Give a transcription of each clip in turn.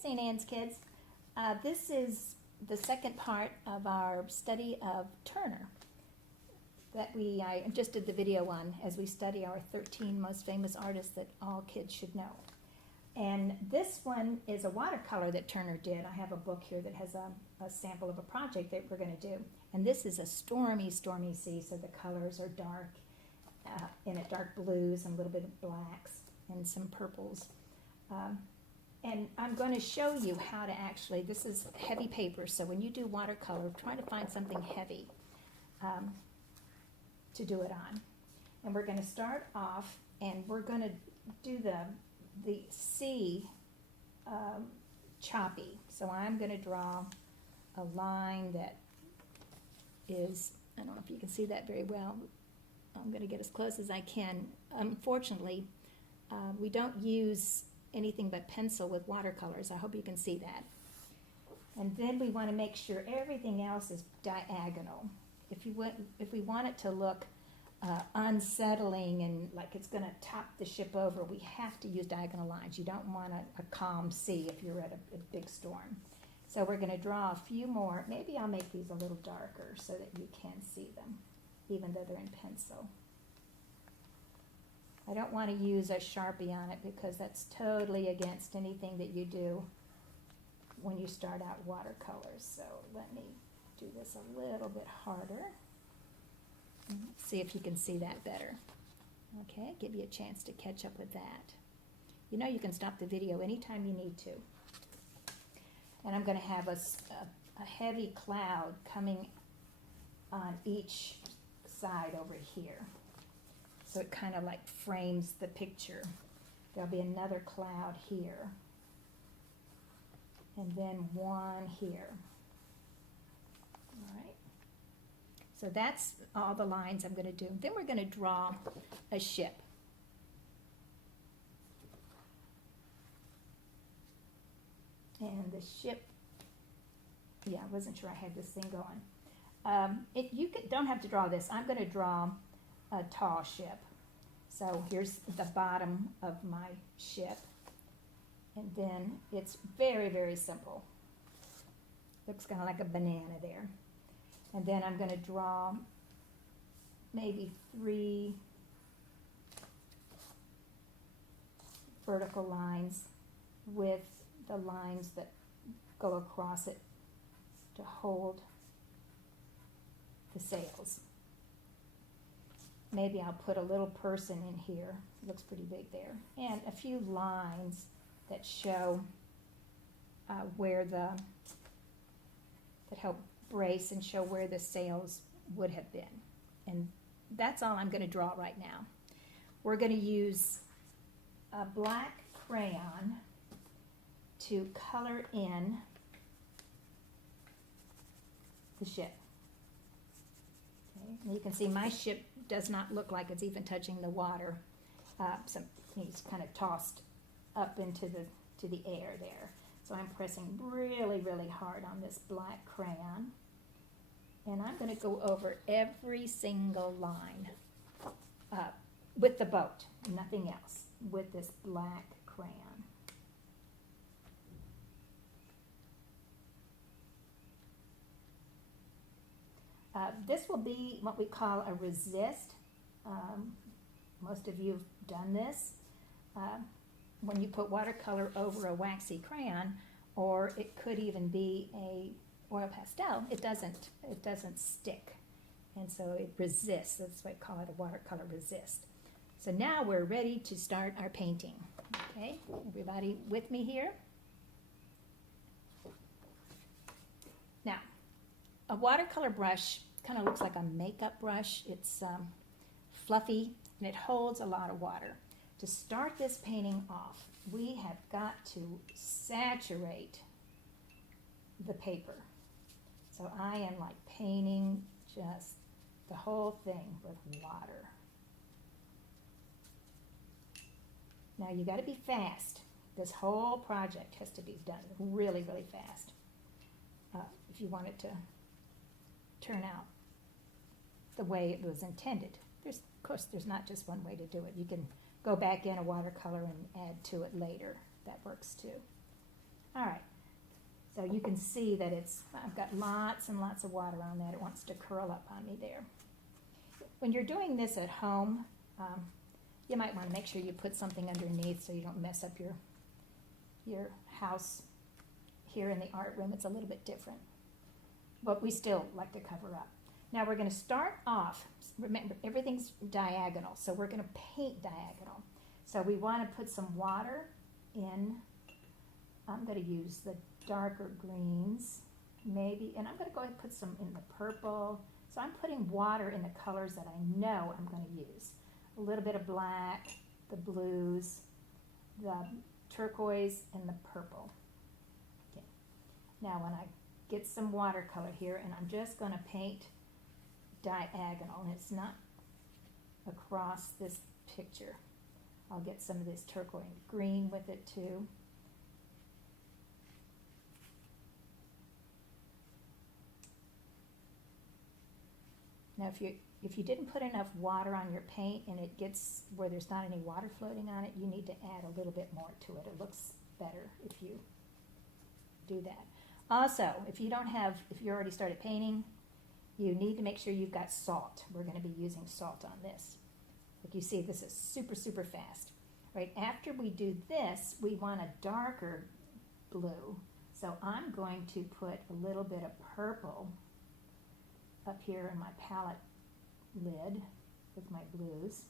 St. Anne's kids. This is the second part of our study of Turner that I just did the video on as we study our 13 most famous artists that all kids should know. And this one is a watercolor that Turner did. I have a book here that has a sample of a project that we're going to do. And this is a stormy, stormy sea, so the colors are dark, in a dark blues and a little bit of blacks and some purples. And I'm going to show you how to actually, this is heavy paper, so when you do watercolor, try to find something heavy to do it on. And we're going to start off, and we're going to do the sea choppy. So I'm going to draw a line that is, I don't know if you can see that very well. I'm going to get as close as I can. Unfortunately, we don't use anything but pencil with watercolors. I hope you can see that. And then we want to make sure everything else is diagonal. If we want it to look unsettling and like it's going to top the ship over, we have to use diagonal lines. You don't want a calm sea if you're at a big storm. So we're going to draw a few more. Maybe I'll make these a little darker so that you can see them, even though they're in pencil. I don't want to use a Sharpie on it because that's totally against anything that you do when you start out watercolors. So let me do this a little bit harder. See if you can see that better. Okay, give you a chance to catch up with that. You know you can stop the video anytime you need to. And I'm going to have a heavy cloud coming on each side over here. So it kind of like frames the picture. There'll be another cloud here. And then one here. All right. So that's all the lines I'm going to do. Then we're going to draw a ship. And the ship, yeah, I wasn't sure I had this thing going. You don't have to draw this. I'm going to draw a tall ship. So here's the bottom of my ship. And then it's very, very simple. Looks kind of like a banana there. And then I'm going to draw maybe 3 vertical lines with the lines that go across it to hold the sails. Maybe I'll put a little person in here. It looks pretty big there. And a few lines that show that help brace and show where the sails would have been. And that's all I'm going to draw right now. We're going to use a black crayon to color in the ship. Okay. And you can see my ship does not look like it's even touching the water. He's kind of tossed up into the air there. So I'm pressing really, really hard on this black crayon. And I'm going to go over every single line with the boat, nothing else, with this black crayon. This will be what we call a resist. Most of you have done this. When you put watercolor over a waxy crayon, or it could even be a oil pastel, it doesn't stick, and so it resists. That's why I call it a watercolor resist. So now we're ready to start our painting. Okay, everybody with me here? Now, a watercolor brush kind of looks like a makeup brush. It's fluffy and it holds a lot of water. To start this painting off, we have got to saturate the paper. So I am like painting just the whole thing with water. Now you got to be fast. This whole project has to be done really, really fast if you want it to turn out the way it was intended. Of course, there's not just one way to do it. You can go back in a watercolor and add to it later. That works too. All right, you can see that I've got lots and lots of water on that. It wants to curl up on me there. When you're doing this at home, you might want to make sure you put something underneath so you don't mess up your house. Here in the art room, it's a little bit different, but we still like to cover up. Now we're going to start off, remember everything's diagonal, so we're going to paint diagonal. So we want to put some water in. I'm going to use the darker greens, maybe, and I'm going to go ahead and put some in the purple. So I'm putting water in the colors that I know I'm going to use. A little bit of black, the blues, the turquoise, and the purple. Okay. Now when I get some watercolor here, and I'm just going to paint diagonal, and it's not across this picture. I'll get some of this turquoise green with it too. Now if you didn't put enough water on your paint and it gets where there's not any water floating on it, you need to add a little bit more to it. It looks better if you do that. Also, if you already started painting, you need to make sure you've got salt. We're going to be using salt on this. Like you see, this is super, super fast. Right after we do this, we want a darker blue. So I'm going to put a little bit of purple up here in my palette lid with my blues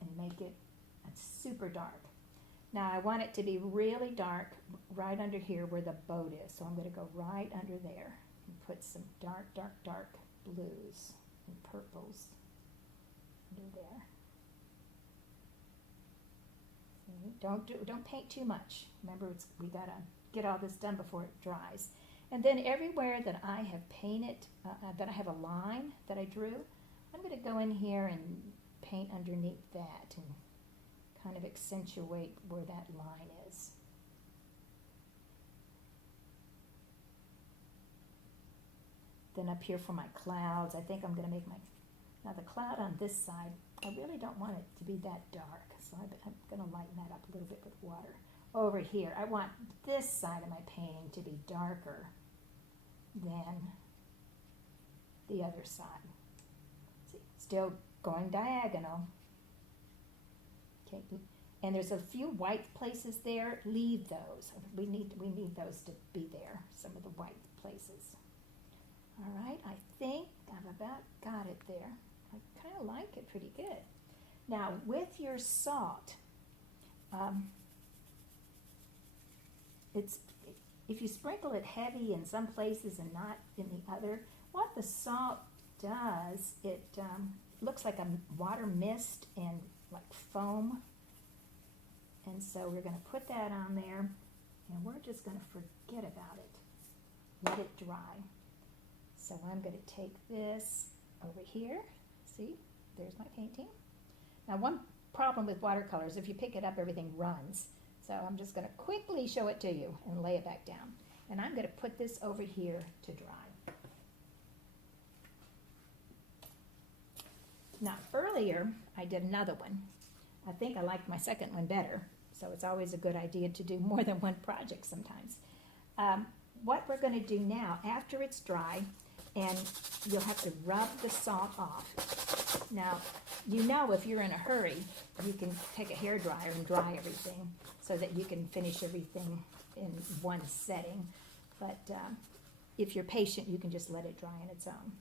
and make it super dark. Now I want it to be really dark right under here where the boat is. So I'm going to go right under there and put some dark, dark, dark blues and purples under there. See? Don't paint too much. Remember, we got to get all this done before it dries. And then everywhere that I have painted, that I have a line that I drew, I'm going to go in here and paint underneath that and kind of accentuate where that line is. Then up here for my clouds, I think I'm going to make now the cloud on this side, I really don't want it to be that dark, so I'm going to lighten that up a little bit with water. Over here, I want this side of my painting to be darker than the other side. See, still going diagonal. Okay, and there's a few white places there. Leave those. We need those to be there. Some of the white places. All right, I think I've about got it there. I kind of like it pretty good. Now with your salt, if you sprinkle it heavy in some places and not in the other, what the salt does, it looks like a water mist and like foam. And so we're going to put that on there, and we're just going to forget about it. Let it dry. So I'm going to take this over here. See, there's my painting. Now one problem with watercolors, if you pick it up, everything runs. So I'm just going to quickly show it to you and lay it back down. And I'm going to put this over here to dry. Now earlier I did another one. I think I liked my second one better. So it's always a good idea to do more than one project sometimes. What we're going to do now, after it's dry, and you'll have to rub the salt off. Now, you know if you're in a hurry, you can take a hairdryer and dry everything so that you can finish everything in one setting. But if you're patient, you can just let it dry on its own.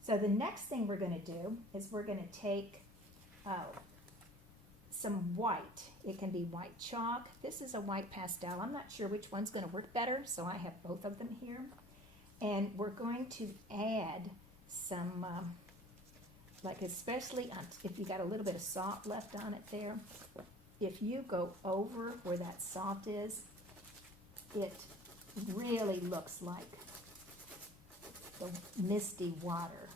So the next thing we're going to do is we're going to take some white. It can be white chalk. This is a white pastel. I'm not sure which one's going to work better, so I have both of them here. And we're going to add some, like especially if you got a little bit of salt left on it there, if you go over where that salt is, it really looks like the misty water.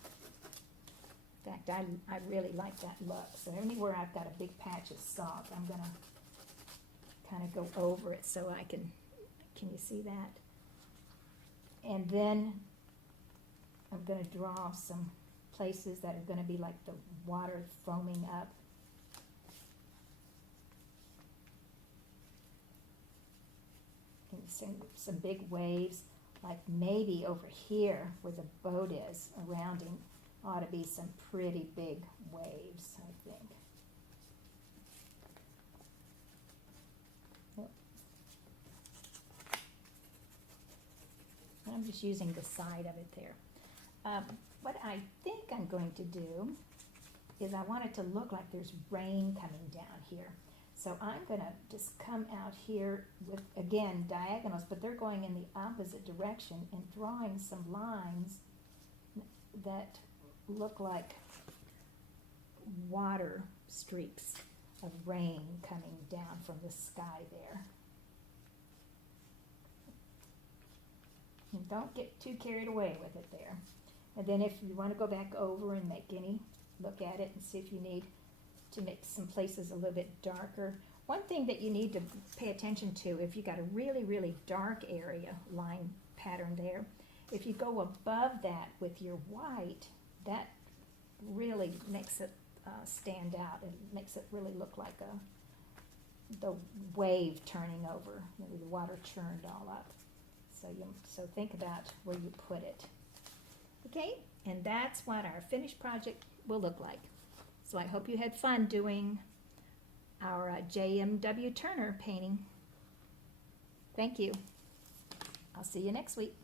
In fact, I really like that look. So anywhere I've got a big patch of salt, I'm going to kind of go over it so I can you see that? And then I'm going to draw some places that are going to be like the water foaming up. In some big waves, like maybe over here where the boat is around him ought to be some pretty big waves, I think. I'm just using the side of it there. What I think I'm going to do is I want it to look like there's rain coming down here. So I'm going to just come out here with, again, diagonals, but they're going in the opposite direction, and drawing some lines that look like water streaks of rain coming down from the sky there. And don't get too carried away with it there. And then if you want to go back over and look at it and see if you need to make some places a little bit darker. One thing that you need to pay attention to, if you got a really, really dark area line pattern there, if you go above that with your white, that really makes it stand out and makes it really look like the wave turning over, maybe the water churned all up. So think about where you put it. Okay, and that's what our finished project will look like. So I hope you had fun doing our J.M.W. Turner painting. Thank you. I'll see you next week.